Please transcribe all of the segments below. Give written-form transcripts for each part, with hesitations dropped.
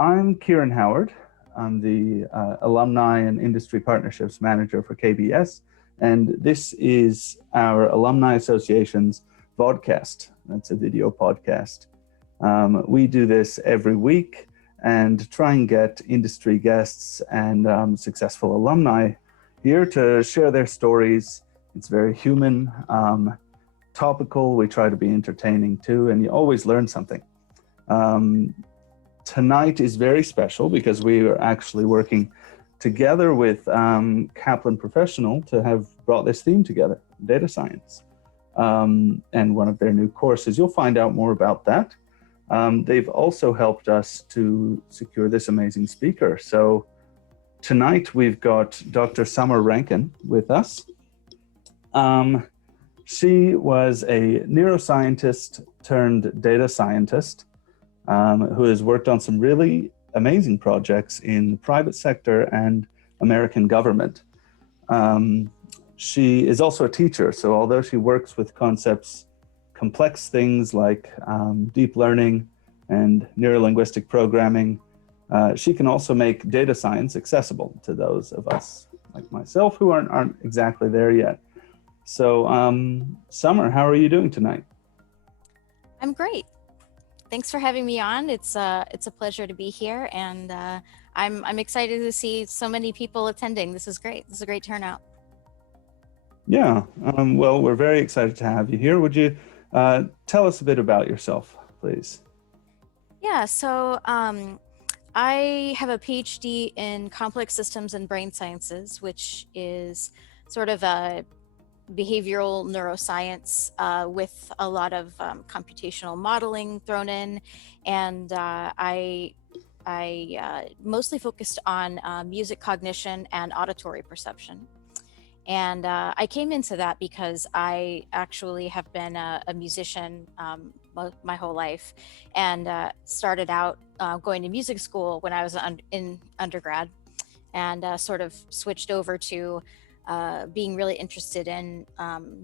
I'm Kieran Howard. I'm the Alumni and Industry Partnerships Manager for KBS, and this is our Alumni Association's Vodcast. That's a video podcast. We do this every week and try and get industry guests and successful alumni here to share their stories. It's very human, topical. We try to be entertaining too, and you always learn something. Tonight is very special because we are actually working together with Kaplan Professional to have brought this theme together, data science, and one of their new courses. You'll find out more about that. They've also helped us to secure this amazing speaker. So tonight we've got Dr. Summer Rankin with us. She was a neuroscientist turned data scientist who has worked on some really amazing projects in the private sector and American government. She is also a teacher, so although she works with complex things like deep learning and neurolinguistic programming, she can also make data science accessible to those of us like myself who aren't exactly there yet. So Summer, how are you doing tonight? I'm great. Thanks for having me on. It's a pleasure to be here, and I'm excited to see so many people attending. This is great. This is a great turnout. Yeah, well, we're very excited to have you here. Would you tell us a bit about yourself, please? Yeah, so I have a PhD in complex systems and brain sciences, which is sort of a behavioral neuroscience with a lot of computational modeling thrown in, and I mostly focused on music cognition and auditory perception. And I came into that because I actually have been a musician my whole life, and started out going to music school when I was in undergrad, and sort of switched over to being really interested in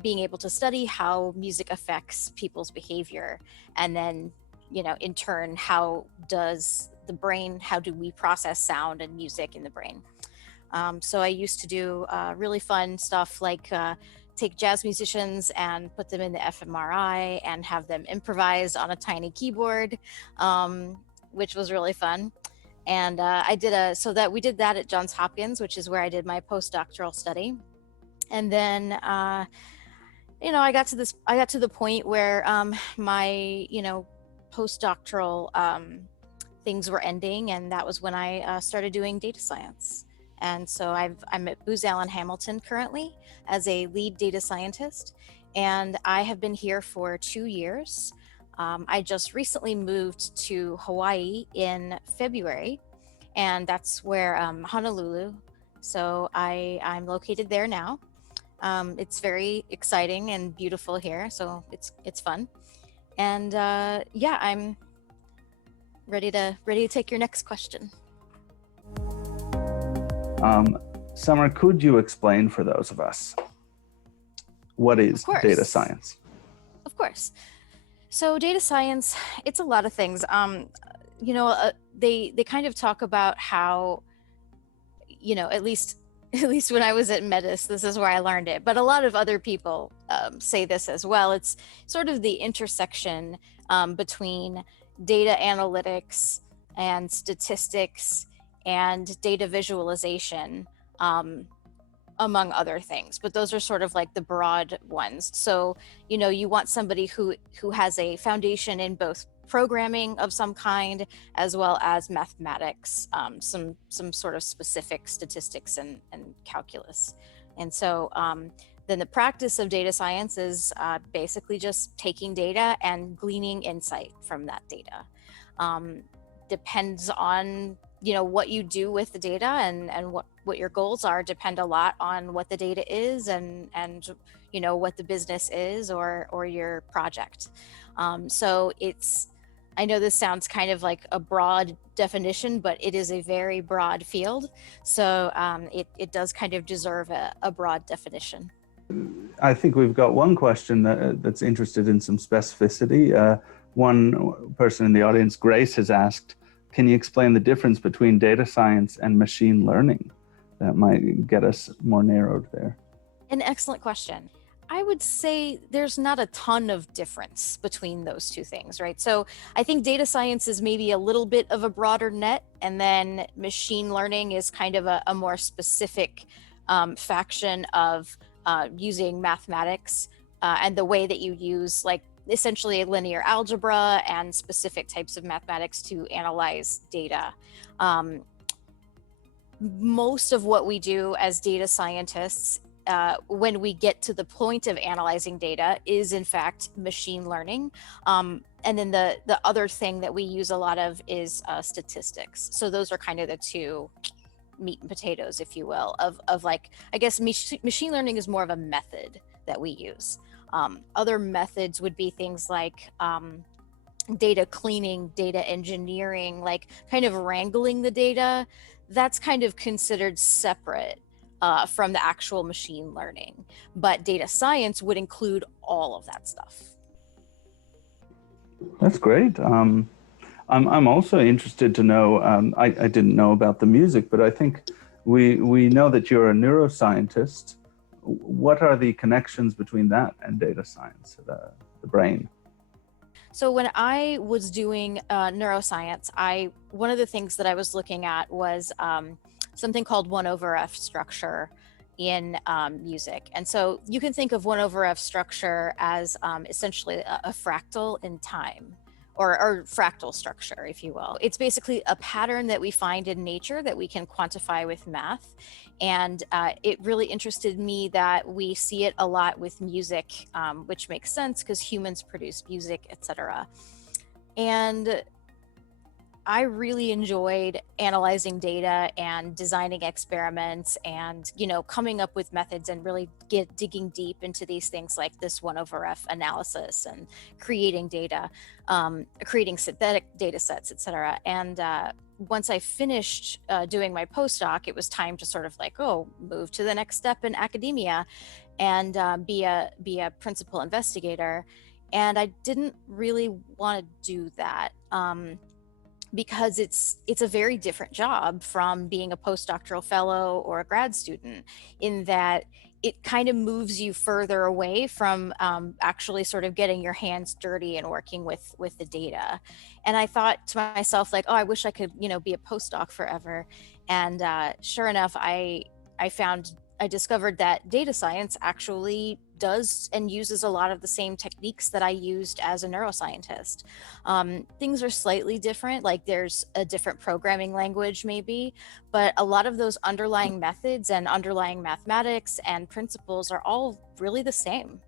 being able to study how music affects people's behavior. And then, in turn, how does the brain, how do we process sound and music in the brain? So I used to do really fun stuff like take jazz musicians and put them in the fMRI and have them improvise on a tiny keyboard, which was really fun. And we did that at Johns Hopkins, which is where I did my postdoctoral study. And then, I got to the point where my, postdoctoral things were ending, and that was when I started doing data science. And so I'm at Booz Hamilton currently as a lead data scientist, and I have been here for 2 years. I just recently moved to Hawaii in February, and that's where Honolulu. So I'm located there now. It's very exciting and beautiful here, so it's fun. And I'm ready to take your next question. Summer, could you explain for those of us what is data science? Of course. So data science, it's a lot of things. They kind of talk about how, at least when I was at Metis, this is where I learned it, but a lot of other people say this as well. It's sort of the intersection between data analytics and statistics and data visualization, among other things, but those are sort of like the broad ones. So, you want somebody who has a foundation in both programming of some kind, as well as mathematics, some sort of specific statistics and calculus. And so then the practice of data science is basically just taking data and gleaning insight from that data. Depends on what you do with the data, and what your goals are depend a lot on what the data is and what the business is or your project. So I know this sounds kind of like a broad definition, but it is a very broad field. So it does kind of deserve a broad definition. I think we've got one question that's interested in some specificity. One person in the audience, Grace, has asked, can you explain the difference between data science and machine learning? That might get us more narrowed there. An excellent question. I would say there's not a ton of difference between those two things, right? So I think data science is maybe a little bit of a broader net, and then machine learning is kind of a more specific faction of using mathematics and the way that you use like essentially linear algebra and specific types of mathematics to analyze data. Most of what we do as data scientists when we get to the point of analyzing data is in fact machine learning. And then the other thing that we use a lot of is statistics. So those are kind of the two meat and potatoes, if you will, of like, I guess machine learning is more of a method that we use. Other methods would be things like data cleaning, data engineering, like kind of wrangling the data. That's kind of considered separate from the actual machine learning, but data science would include all of that stuff. That's great. I'm also interested to know, I didn't know about the music, but I think we know that you're a neuroscientist. What are the connections between that and data science, the brain? So when I was doing neuroscience, one of the things that I was looking at was something called 1/f structure in music. And so you can think of 1/f structure as essentially a fractal in time, or fractal structure, if you will. It's basically a pattern that we find in nature that we can quantify with math. And it really interested me that we see it a lot with music, which makes sense because humans produce music, etc. And I really enjoyed analyzing data and designing experiments and, coming up with methods and really digging deep into these things like this 1/f analysis and creating data, creating synthetic data sets, et cetera. And once I finished doing my postdoc, it was time to sort of like, move to the next step in academia and be a principal investigator. And I didn't really want to do that. Because it's a very different job from being a postdoctoral fellow or a grad student, in that it kind of moves you further away from actually sort of getting your hands dirty and working with the data. And I thought to myself, like, I wish I could, be a postdoc forever. And sure enough, I discovered that data science actually does and uses a lot of the same techniques that I used as a neuroscientist. Things are slightly different, like there's a different programming language maybe, but a lot of those underlying methods and underlying mathematics and principles are all really the same.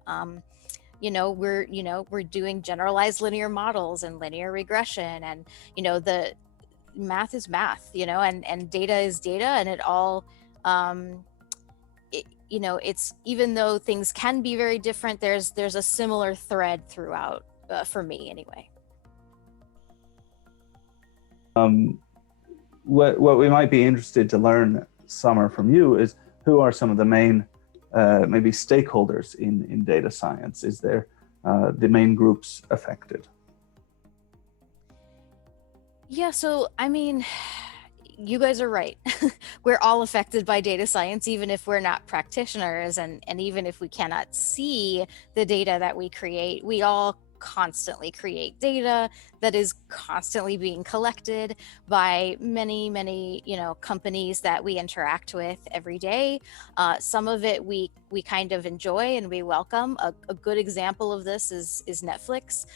We're doing generalized linear models and linear regression, and the math is math, and data is data, and it all it's, even though things can be very different, there's a similar thread throughout, for me anyway. What we might be interested to learn, Summer, from you is who are some of the main maybe stakeholders in data science? Is there the main groups affected? Yeah, so I mean, you guys are right. We're all affected by data science, even if we're not practitioners, and even if we cannot see the data that we create. We all constantly create data that is constantly being collected by many, companies that we interact with every day. Some of it we kind of enjoy and we welcome. A good example of this is Netflix.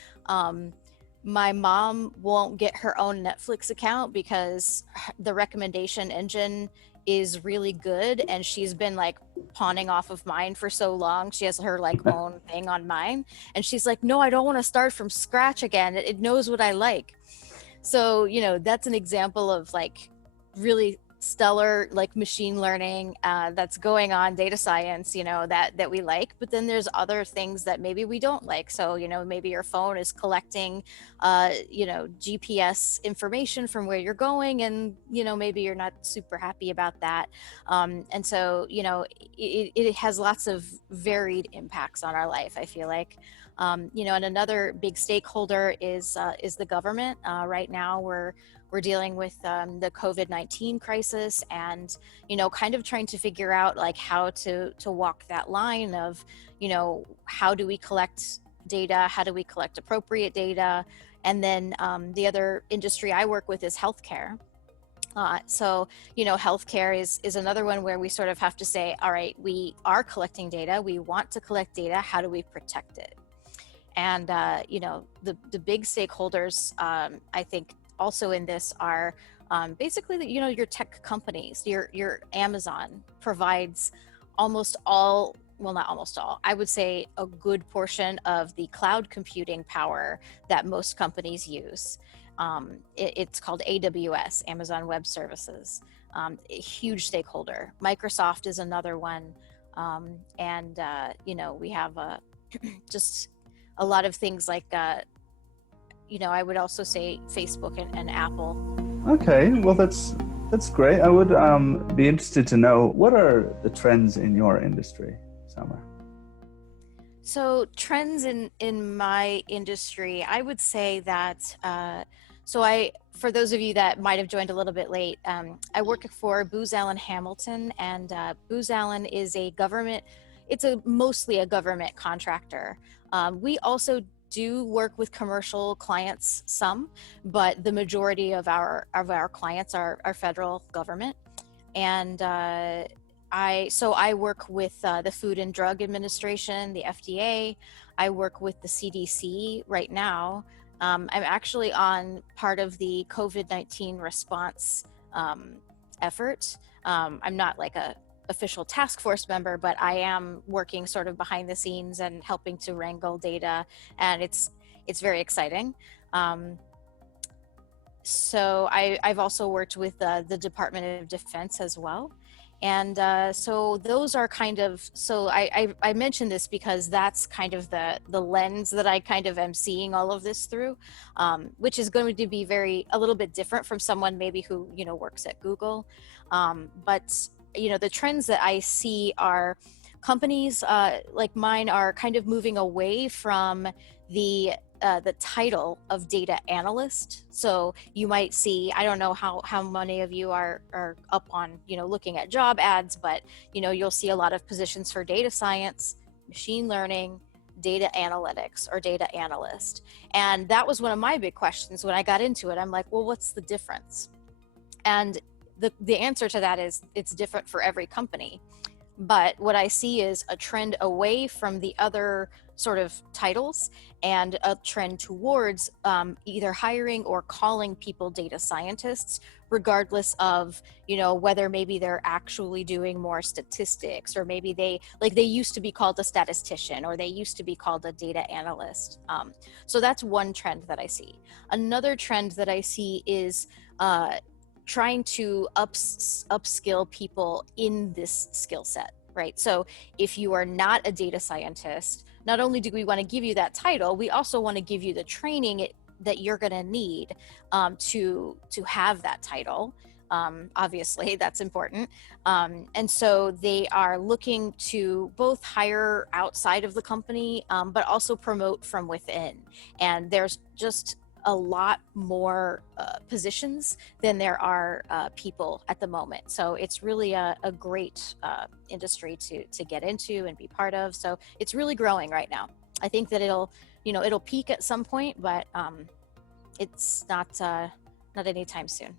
My mom won't get her own Netflix account because the recommendation engine is really good, and she's been like pawning off of mine for so long. She has her like own thing on mine, and she's like, no, I don't want to start from scratch again. It knows what I like. So, that's an example of like really stellar like machine learning that's going on, data science, that we like. But then there's other things that maybe we don't like. So, maybe your phone is collecting GPS information from where you're going, and maybe you're not super happy about that. And so it has lots of varied impacts on our life, I feel like. And another big stakeholder is the government. Right now, we're dealing with the COVID-19 crisis, and kind of trying to figure out like how to walk that line of how do we collect data, how do we collect appropriate data, and then the other industry I work with is healthcare. Healthcare is another one where we sort of have to say, all right, we are collecting data, we want to collect data, how do we protect it? And the big stakeholders, I think, also in this are basically your tech companies. Your Amazon provides almost all, well, not almost all, I would say a good portion of the cloud computing power that most companies use. It's called AWS, Amazon Web Services, a huge stakeholder. Microsoft is another one. We have just a lot of things like, I would also say Facebook and Apple. Okay, well, that's great. I would be interested to know, what are the trends in your industry, Summer? So trends in my industry, I would say that, for those of you that might have joined a little bit late, I work for Booz Allen Hamilton, and Booz Allen is mostly a government contractor. We also do work with commercial clients some, but the majority of our clients are federal government. And I work with the Food and Drug Administration, the FDA. I work with the CDC right now. I'm actually on part of the COVID-19 response effort. I'm not like a official task force member, but I am working sort of behind the scenes and helping to wrangle data, and it's very exciting. So I've also worked with the Department of Defense as well. And so those are kind of, so I mentioned this because that's kind of the lens that I kind of am seeing all of this through, which is going to be a little bit different from someone maybe who, works at Google. But the trends that I see are companies like mine are kind of moving away from the title of data analyst. So you might see, I don't know how many of you are up on, looking at job ads, but, you'll see a lot of positions for data science, machine learning, data analytics, or data analyst. And that was one of my big questions when I got into it. I'm like, well, what's the difference? And the answer to that is it's different for every company. But what I see is a trend away from the other sort of titles and a trend towards either hiring or calling people data scientists, regardless of, whether maybe they're actually doing more statistics, or maybe they used to be called a statistician, or they used to be called a data analyst. So that's one trend that I see. Another trend that I see is trying to upskill people in this skill set, right? So if you are not a data scientist, not only do we want to give you that title, we also want to give you the training that you're going to need to have that title. Obviously, that's important. And so they are looking to both hire outside of the company, but also promote from within. And there's just a lot more positions than there are people at the moment. So it's really a great industry to get into and be part of. So it's really growing right now. I think that it'll peak at some point, but it's not anytime soon.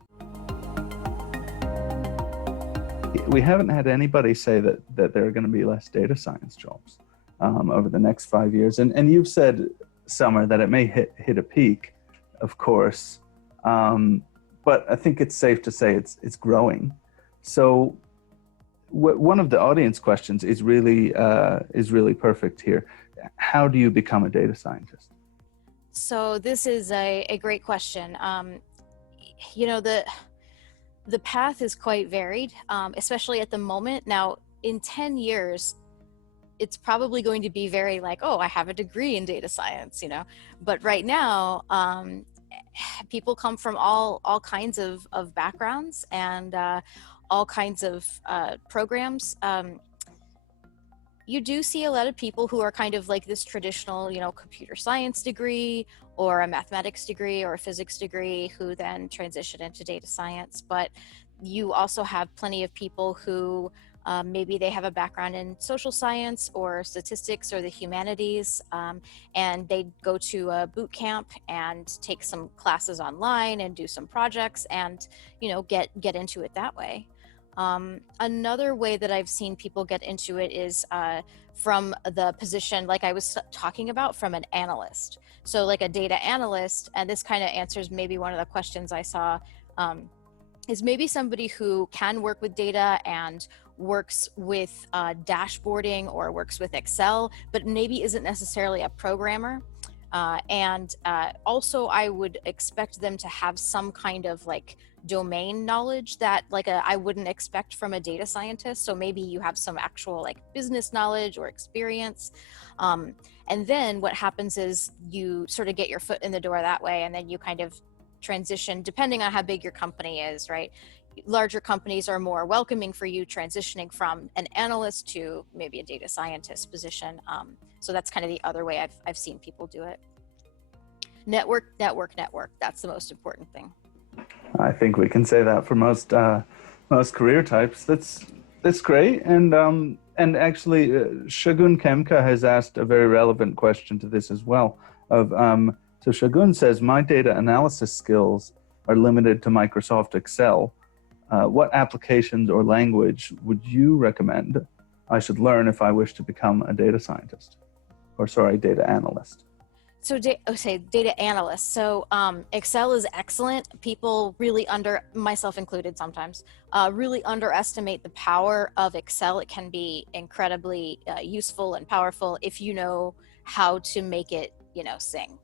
We haven't had anybody say that there are going to be less data science jobs over the next 5 years. And you've said, Summer, that it may hit a peak, of course, but I think it's safe to say it's growing. So one of the audience questions is really perfect here. How do you become a data scientist? So this is a great question. The path is quite varied, especially at the moment. Now, in 10 years, it's probably going to be very like, oh, I have a degree in data science, But right now, people come from all kinds of backgrounds and all kinds of programs. you do see a lot of people who are kind of like this traditional, computer science degree or a mathematics degree or a physics degree who then transition into data science. But you also have plenty of people who maybe they have a background in social science or statistics or the humanities, and they go to a boot camp and take some classes online and do some projects and, get into it that way. Another way that I've seen people get into it is from the position, like I was talking about, from an analyst. So like a data analyst, and this kind of answers maybe one of the questions I saw, is maybe somebody who can work with data and works with dashboarding or works with Excel, but maybe isn't necessarily a programmer. Also I would expect them to have some kind of like domain knowledge that I wouldn't expect from a data scientist. So maybe you have some actual like business knowledge or experience. And then what happens is you sort of get your foot in the door that way, and then you kind of transition depending on how big your company is, right? Larger companies are more welcoming for you transitioning from an analyst to maybe a data scientist position. So that's kind of the other way I've seen people do it. Network. That's the most important thing. I think we can say that for most career types. That's great. And actually, Shagun Kemka has asked a very relevant question to this as well. So Shagun says, my data analysis skills are limited to Microsoft Excel. What applications or language would you recommend I should learn if I wish to become a data scientist? Data analyst. So data analyst. So Excel is excellent. People really myself included sometimes, really underestimate the power of Excel. It can be incredibly useful and powerful if you know how to make it, sing.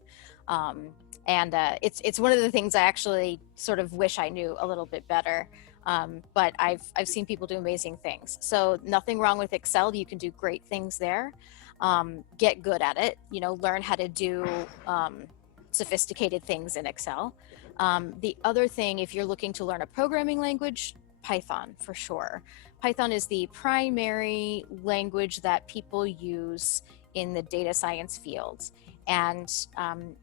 It's one of the things I actually sort of wish I knew a little bit better. But I've seen people do amazing things. So nothing wrong with Excel. You can do great things there. Get good at it, learn how to do sophisticated things in Excel. The other thing, if you're looking to learn a programming language, Python for sure. Python is the primary language that people use in the data science field. And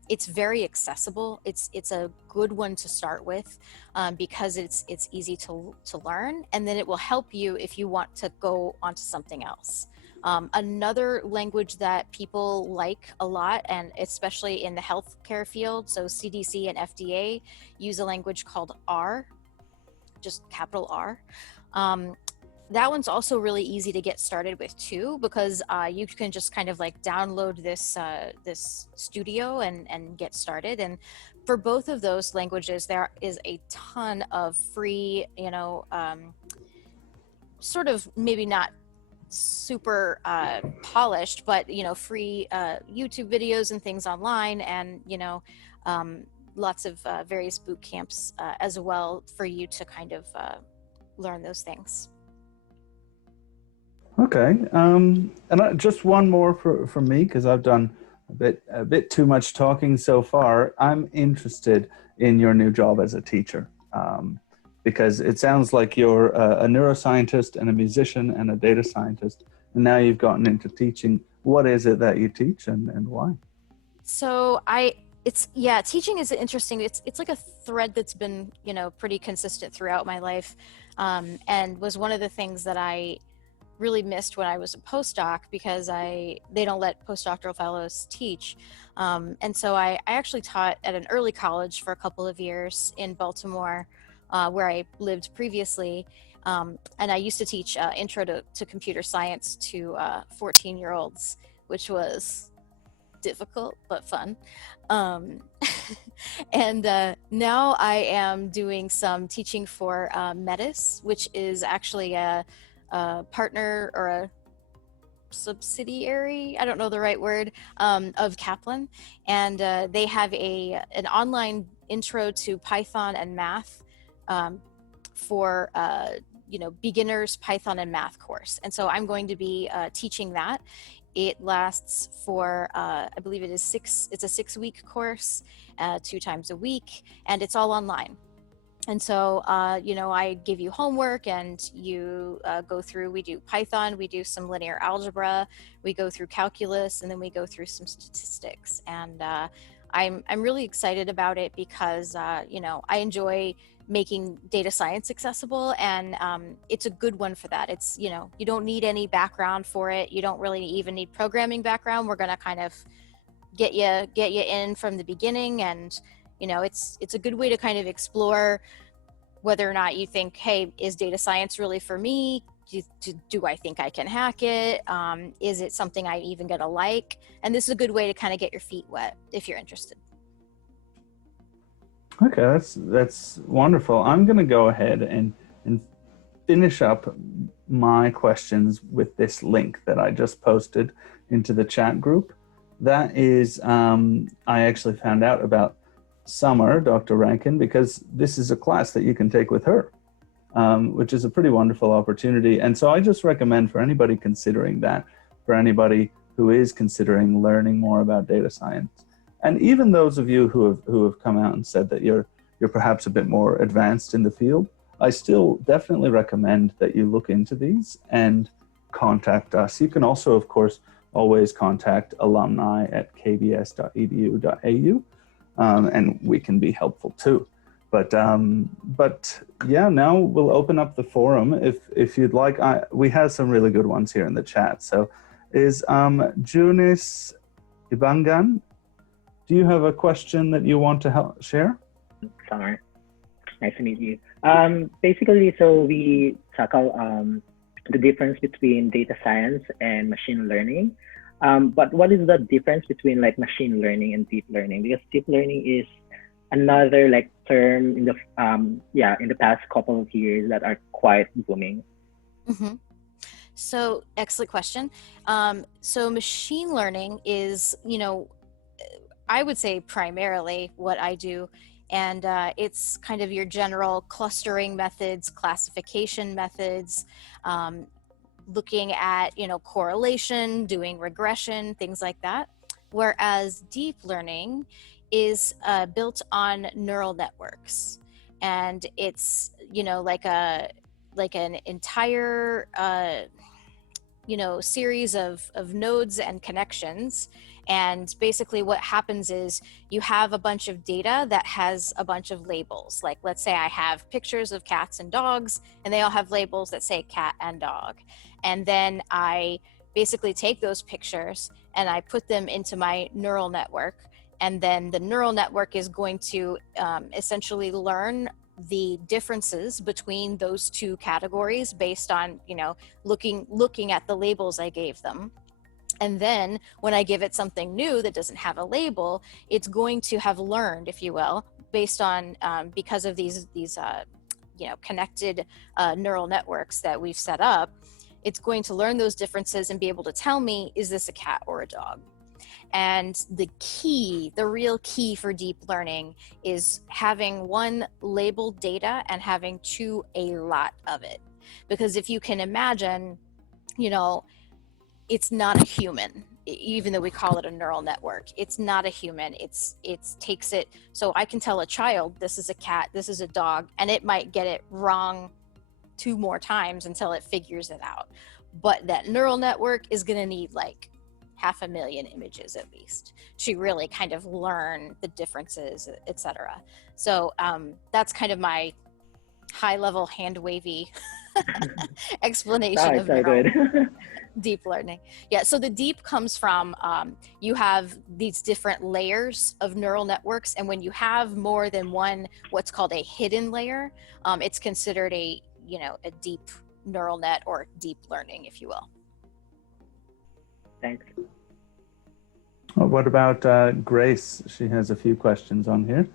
it's very accessible. It's a good one to start with because it's easy to learn, and then it will help you if you want to go onto something else. Another language that people like a lot, and especially in the healthcare field, so CDC and FDA use a language called R, just capital R. That one's also really easy to get started with too, because you can just kind of like download this studio and get started. And for both of those languages, there is a ton of free, sort of maybe not super polished, but free YouTube videos and things online, and lots of various boot camps as well for you to kind of learn those things. Okay, and just one more for me, because I've done a bit too much talking so far. I'm interested in your new job as a teacher, because it sounds like you're a neuroscientist and a musician and a data scientist, and now you've gotten into teaching. What is it that you teach, and why? So teaching is interesting. It's like a thread that's been pretty consistent throughout my life, and was one of the things that I really missed when I was a postdoc, because they don't let postdoctoral fellows teach. And so I actually taught at an early college for a couple of years in Baltimore, where I lived previously. And I used to teach intro to computer science to 14-year-olds, which was difficult but fun. And now I am doing some teaching for Metis, which is actually a partner or a subsidiary, I don't know the right word, of Kaplan. And they have an online intro to Python and math for beginners Python and math course. And so I'm going to be teaching that. It lasts for, I believe it's a 6-week course, 2 times a week, and it's all online. And so, I give you homework and you go through, we do Python, we do some linear algebra, we go through calculus, and then we go through some statistics. And I'm really excited about it because, I enjoy making data science accessible, and it's a good one for that. It's, you don't need any background for it. You don't really even need programming background. We're going to kind of get you in from the beginning, and it's a good way to kind of explore whether or not you think, hey, is data science really for me? Do I think I can hack it? Is it something I'm even gonna like? And this is a good way to kind of get your feet wet if you're interested. Okay, that's wonderful. I'm going to go ahead and finish up my questions with this link that I just posted into the chat group. That is, I actually found out about Summer, Dr. Rankin, because this is a class that you can take with her, which is a pretty wonderful opportunity. And so I just recommend for anybody considering that, for anybody who is considering learning more about data science, and even those of you who have come out and said that you're perhaps a bit more advanced in the field, I still definitely recommend that you look into these and contact us. You can also, of course, always contact alumni at kbs.edu.au, and we can be helpful too. But yeah, now we'll open up the forum if you'd like. We have some really good ones here in the chat. So is Junis Ibangan, do you have a question that you want to share? Summer, nice to meet you. Basically, so we tackle the difference between data science and machine learning. But what is the difference between like machine learning and deep learning? Because deep learning is another like term in the past couple of years that are quite booming. Mm-hmm. So excellent question. So machine learning is, I would say primarily what I do, and it's kind of your general clustering methods, classification methods, looking at, correlation, doing regression, things like that. Whereas deep learning is built on neural networks, and it's, like an entire, series of nodes and connections. And basically what happens is you have a bunch of data that has a bunch of labels. Like, let's say I have pictures of cats and dogs, and they all have labels that say cat and dog. And then I basically take those pictures and I put them into my neural network. And then the neural network is going to essentially learn the differences between those two categories based on, looking at the labels I gave them. And then when I give it something new that doesn't have a label, it's going to have learned, if you will, based on, because of these connected neural networks that we've set up, it's going to learn those differences and be able to tell me, is this a cat or a dog? And the real key for deep learning is having one labeled data and having two, a lot of it. Because if you can imagine, it's not a human, even though we call it a neural network. It's not a human. It takes it. So I can tell a child, this is a cat, this is a dog, and it might get it wrong 2 more times until it figures it out. But that neural network is going to need like 500,000 images at least to really kind of learn the differences, etc. So that's kind of my high-level hand-wavy explanation of deep learning. Yeah, so the deep comes from you have these different layers of neural networks, and when you have more than one, what's called a hidden layer, it's considered a deep neural net or deep learning, if you will. Thanks. What about Grace? She has a few questions on here.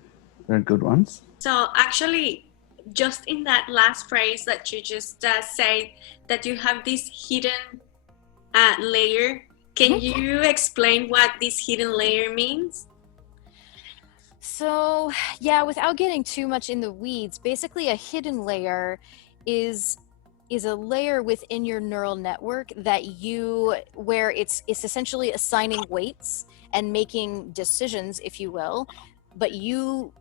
They're good ones. So actually, just in that last phrase that you just said, that you have this hidden layer, can you explain what this hidden layer means? So yeah, without getting too much in the weeds, basically a hidden layer is a layer within your neural network that where it's essentially assigning weights and making decisions, if you will, but you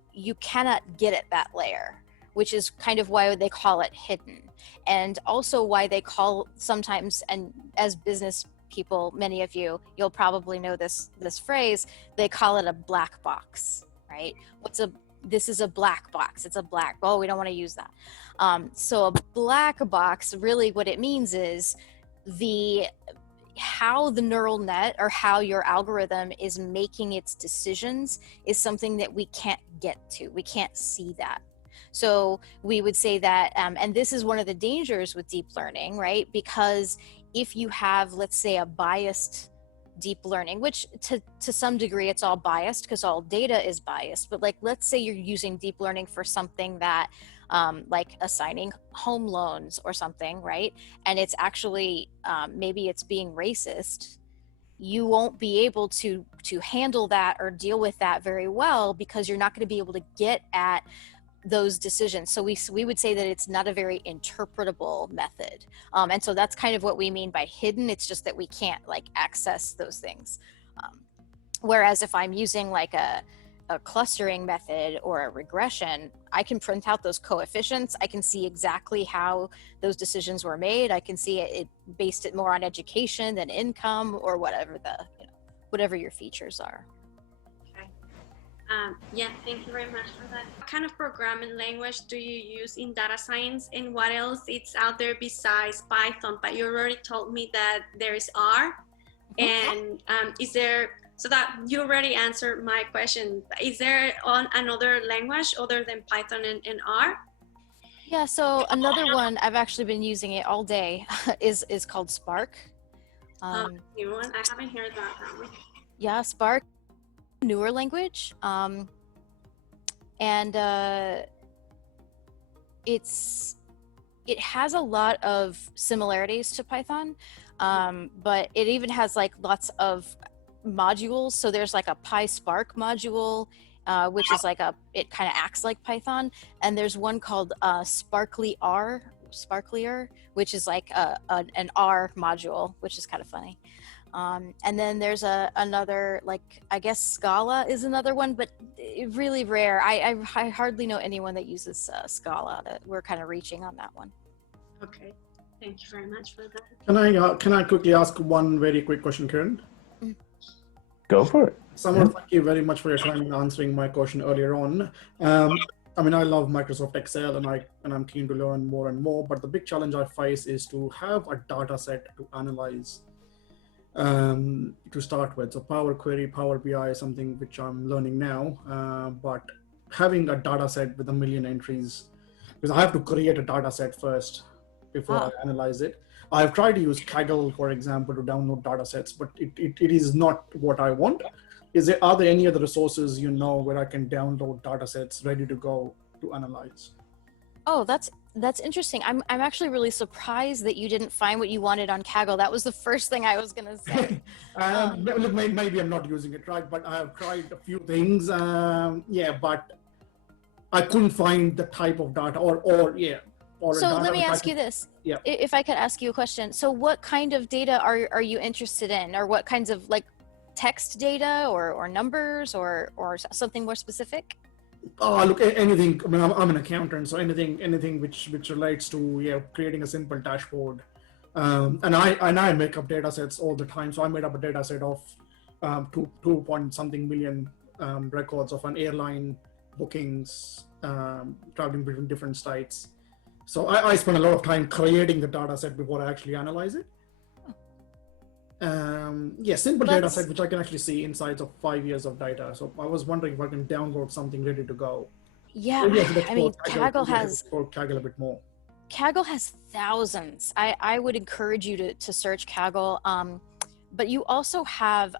cannot get at that layer. which is kind of why they call it hidden. And also why they call sometimes, and as business people, many of you'll probably know this phrase, they call it a black box, right? This is a black box. It's a black, oh, we don't want to use that. So a black box, really what it means is how the neural net or how your algorithm is making its decisions is something that we can't get to. We can't see that. So we would say that, and this is one of the dangers with deep learning, right? Because if you have, let's say, a biased deep learning, which to some degree it's all biased because all data is biased, but like, let's say you're using deep learning for something that like assigning home loans or something, right? And it's actually, maybe it's being racist. You won't be able to handle that or deal with that very well because you're not going to be able to get at those decisions. So we would say that it's not a very interpretable method. And so that's kind of what we mean by hidden. It's just that we can't like access those things. Whereas if I'm using like a clustering method or a regression, I can print out those coefficients. I can see exactly how those decisions were made. I can see it based it more on education than income or whatever whatever your features are. Yeah, thank you very much for that. What kind of programming language do you use in data science, and what else is out there besides Python? But you already told me that there is R, and is there, so that you already answered my question, is there another language other than Python and R? Yeah, so another one, I've actually been using it all day, is called Spark. New one, I haven't heard that one. Yeah, Spark. Newer language, and it has a lot of similarities to Python, but it even has like lots of modules. So there's like a PySpark module, which is like it kind of acts like Python, and there's one called Sparklier, which is like an R module, which is kind of funny. And then there's another, like, I guess Scala is another one, but really rare. I hardly know anyone that uses Scala. That we're kind of reaching on that one. Okay, thank you very much for that. Can I quickly ask one very quick question, Kieran? Go for it. Samar, thank you very much for your time in answering my question earlier on. I mean, I love Microsoft Excel and I'm keen to learn more and more, but the big challenge I face is to have a data set to analyze. To start with, so Power Query, Power BI is something which I'm learning now, but having a data set with 1 million entries, because I have to create a data set first before I analyze it. I've tried to use Kaggle, for example, to download data sets, but it is not what I want. Are there any other resources where I can download data sets ready to go to analyze? Oh, that's interesting. I'm actually really surprised that you didn't find what you wanted on Kaggle. That was the first thing I was going to say. Look, maybe I'm not using it right, but I have tried a few things. But I couldn't find the type of data So let me ask you this. Yeah. If I could ask you a question. So what kind of data are you interested in, or what kinds of like text data or numbers or something more specific? Oh, look, anything. I mean, I'm an accountant, so anything which relates to creating a simple dashboard. And I make up data sets all the time. So I made up a data set of 2 point something million records of an airline bookings, traveling between different sites. So I spend a lot of time creating the data set before I actually analyze it. Simple data set which I can actually see insights of 5 years of data. So I was wondering if I can download something ready to go. Yeah, I mean, Kaggle has Kaggle a bit more. Kaggle has thousands. I would encourage you to search Kaggle. But you also have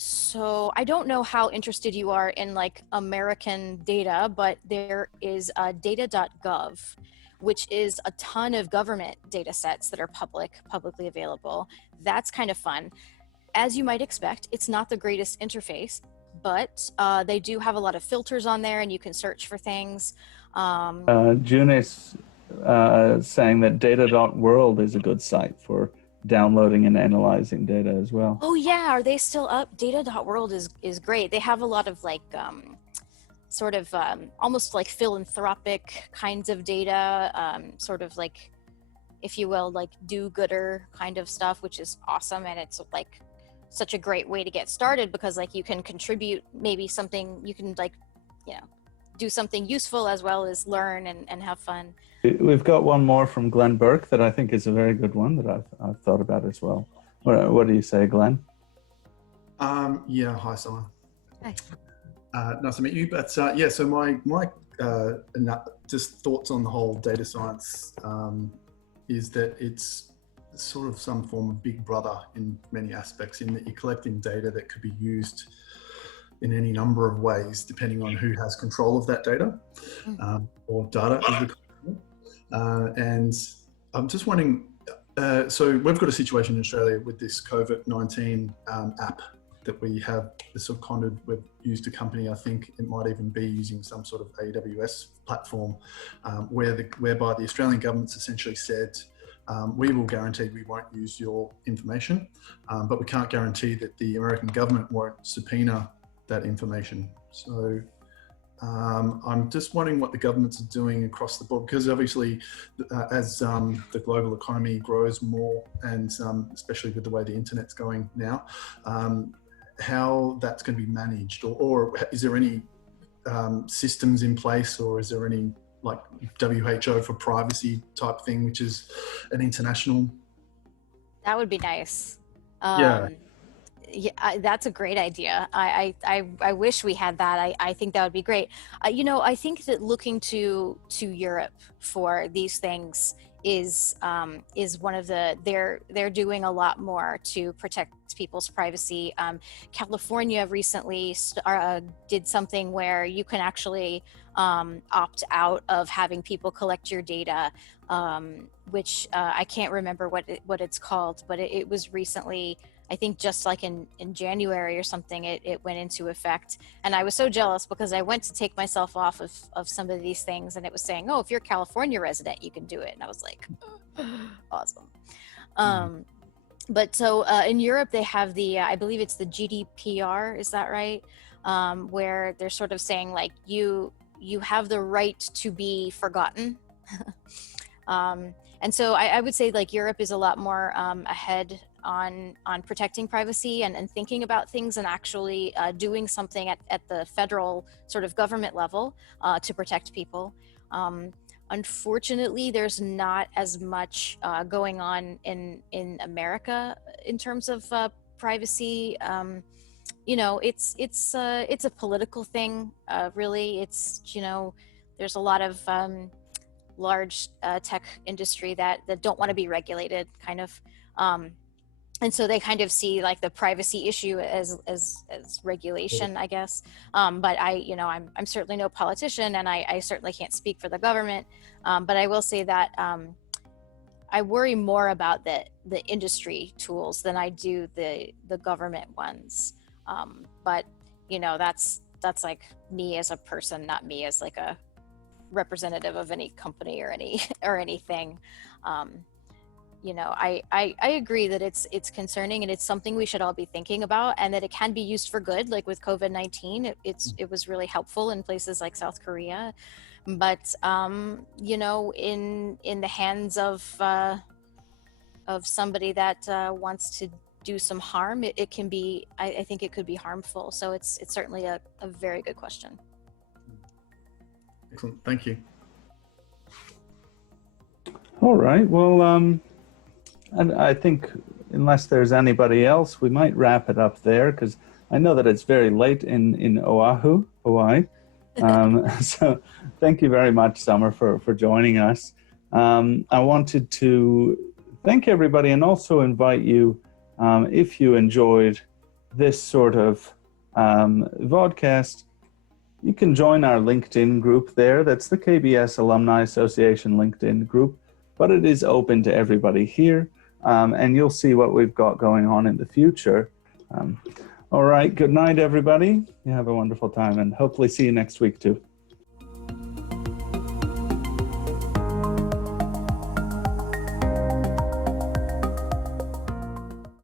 so I don't know how interested you are in like American data, but there is data.gov, which is a ton of government data sets that are publicly available. That's kind of fun. As you might expect, it's not the greatest interface, but they do have a lot of filters on there and you can search for things. June is saying that data.world is a good site for downloading and analyzing data as well. Oh yeah, are they still up? Data.world is great. They have a lot of like sort of almost like philanthropic kinds of data, sort of like, if you will, like do-gooder kind of stuff, which is awesome. And it's like such a great way to get started, because like you can contribute maybe something, you can like, you know, do something useful as well as learn and have fun. We've got one more from Glenn Burke that I think is a very good one that I've thought about as well. What do you say, Glenn? Yeah, hi, Summer. Hi. Nice to meet you. But yeah, so my just thoughts on the whole data science is that it's sort of some form of big brother in many aspects, in that you're collecting data that could be used in any number of ways, depending on who has control of that data, or data as we call it. And I'm just wondering, so we've got a situation in Australia with this COVID-19 app that we have, we've used a company, I think it might even be using some sort of AWS platform, whereby the Australian government's essentially said, we will guarantee we won't use your information, but we can't guarantee that the American government won't subpoena that information. So I'm just wondering what the governments are doing across the board, because obviously as the global economy grows more, and especially with the way the internet's going now, how that's going to be managed, or is there any systems in place, or is there any like WHO for privacy type thing, which is an international? That would be nice. Yeah. Yeah, that's a great idea. I wish we had that. I think that would be great. You know, I think that looking to Europe for these things is one of the, they're doing a lot more to protect people's privacy. California recently did something where you can actually opt out of having people collect your data, which I can't remember what it's called, but it was recently, I think just like in January or something, it went into effect. And I was so jealous because I went to take myself off of some of these things, and it was saying, oh, if you're a California resident, you can do it. And I was like, awesome. But so in Europe, they have the, I believe it's the GDPR, is that right? Where they're sort of saying like, you have the right to be forgotten. And so I would say like Europe is a lot more ahead on protecting privacy and thinking about things, and actually doing something at the federal sort of government level to protect people. Unfortunately, there's not as much going on in America in terms of privacy. You know, it's a political thing, really. It's, you know, there's a lot of large tech industry that don't want to be regulated, kind of. And so they kind of see like the privacy issue as regulation, I guess. But I'm certainly no politician, and I certainly can't speak for the government. But I will say that I worry more about the industry tools than I do the government ones. But you know, that's like me as a person, not me as like a representative of any company or anything. You know, I agree that it's concerning, and it's something we should all be thinking about, and that it can be used for good. Like with COVID-19, it was really helpful in places like South Korea, but you know, in the hands of somebody that wants to do some harm, it can be, I think it could be harmful. So it's certainly a very good question. Excellent, thank you. All right, well, and I think unless there's anybody else, we might wrap it up there, because I know that it's very late in Oahu, Hawaii. So thank you very much, Summer, for joining us. I wanted to thank everybody, and also invite you, if you enjoyed this sort of vodcast, you can join our LinkedIn group there. That's the KBS Alumni Association LinkedIn group, but it is open to everybody here. And you'll see what we've got going on in the future. All right, good night, everybody. You have a wonderful time, and hopefully see you next week too.